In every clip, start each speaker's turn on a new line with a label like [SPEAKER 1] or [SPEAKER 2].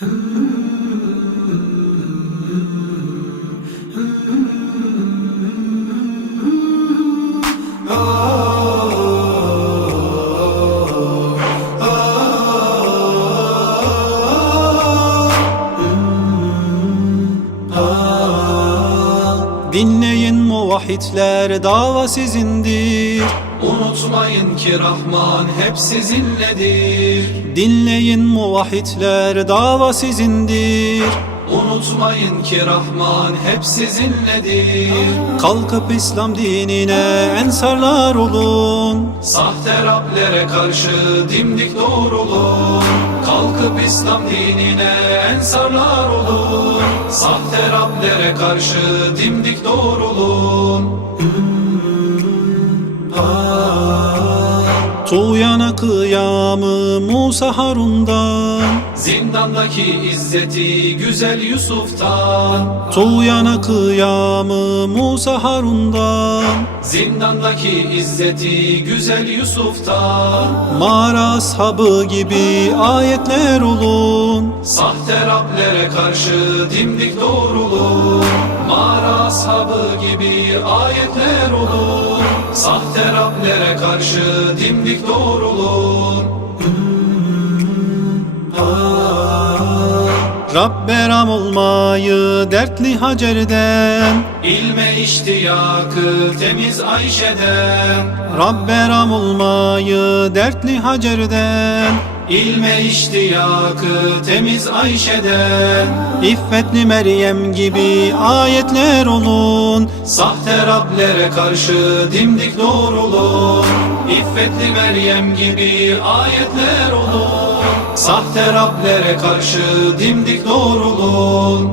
[SPEAKER 1] Dinleyin muvahhidler dava sizindir
[SPEAKER 2] Unutmayın ki Rahman hep sizinledir.
[SPEAKER 1] Dinleyin muvahhidler dava sizindir
[SPEAKER 2] Unutmayın ki Rahman hep sizinledir.
[SPEAKER 1] Kalkıp İslam dinine ensarlar olun
[SPEAKER 2] Sahte Rablere karşı dimdik doğrulun. Kalkıp İslam dinine ensarlar olun. Sahte Rablere karşı dimdik doğrulun.
[SPEAKER 1] Tuğyana kıyamı Musa Harun'dan.
[SPEAKER 2] Zindandaki izzeti güzel Yusuf'tan.
[SPEAKER 1] Tuğyana kıyamı Musa Harun'dan.
[SPEAKER 2] Zindandaki izzeti güzel Yusuf'tan.
[SPEAKER 1] Mağara ashabı gibi ayetler olun.
[SPEAKER 2] Sahte Rablere karşı dimdik doğrulun. Mağara ashabı gibi ayetler olun Sahte Rablere karşı dimdik doğrulun
[SPEAKER 1] Rabberam olmayı dertli Hacer'den.
[SPEAKER 2] İlme iştiyakı temiz Ayşe'den.
[SPEAKER 1] Rabberam olmayı dertli Hacer'den
[SPEAKER 2] İlme iştiyakı temiz Ayşe'den
[SPEAKER 1] İffetli Meryem gibi ayetler olun.
[SPEAKER 2] Sahte Rablere karşı dimdik doğrulun. İffetli Meryem gibi ayetler olun. Sahte Rablere karşı dimdik doğrulun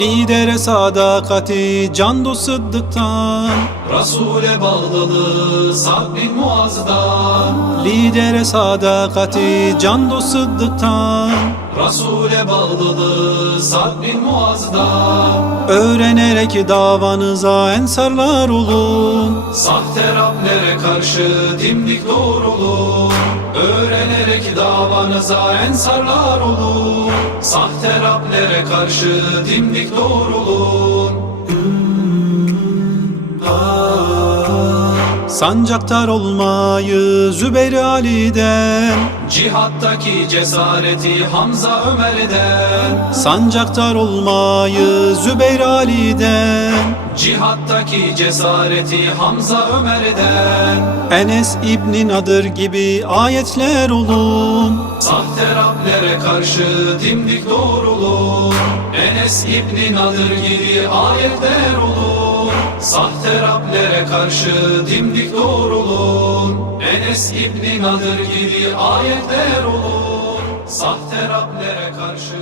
[SPEAKER 1] Lidere sadakati can dost sıddıktan.
[SPEAKER 2] Resul'e bağlılığı Sa'd bin Muaz'dan.
[SPEAKER 1] Lidere sadakati can dost sıddıktan.
[SPEAKER 2] Resul'e bağlılığı Sa'd bin Muaz'dan.
[SPEAKER 1] Öğrenerek davanıza ensarlar olun.
[SPEAKER 2] Sahte Rablere karşı dimdik doğrulun. Öğrenerek davanıza ensarlar olun. Sahte Rablere karşı dimdik doğrulun
[SPEAKER 1] Sancaktar olmayı Zübeyir Ali'den.
[SPEAKER 2] Cihattaki cesareti Hamza Ömer'den.
[SPEAKER 1] Sancaktar olmayı Zübeyir Ali'den.
[SPEAKER 2] Cihattaki cesareti Hamza Ömer'den.
[SPEAKER 1] Enes İbni Nadır gibi ayetler olun.
[SPEAKER 2] Sahte Rablere karşı dimdik doğrulun Enes İbni Nadır gibi ayetler olun Sahte Rablere karşı dimdik doğrulun Enes İbni Nadır gibi ayetler olun Sahte Rablere karşı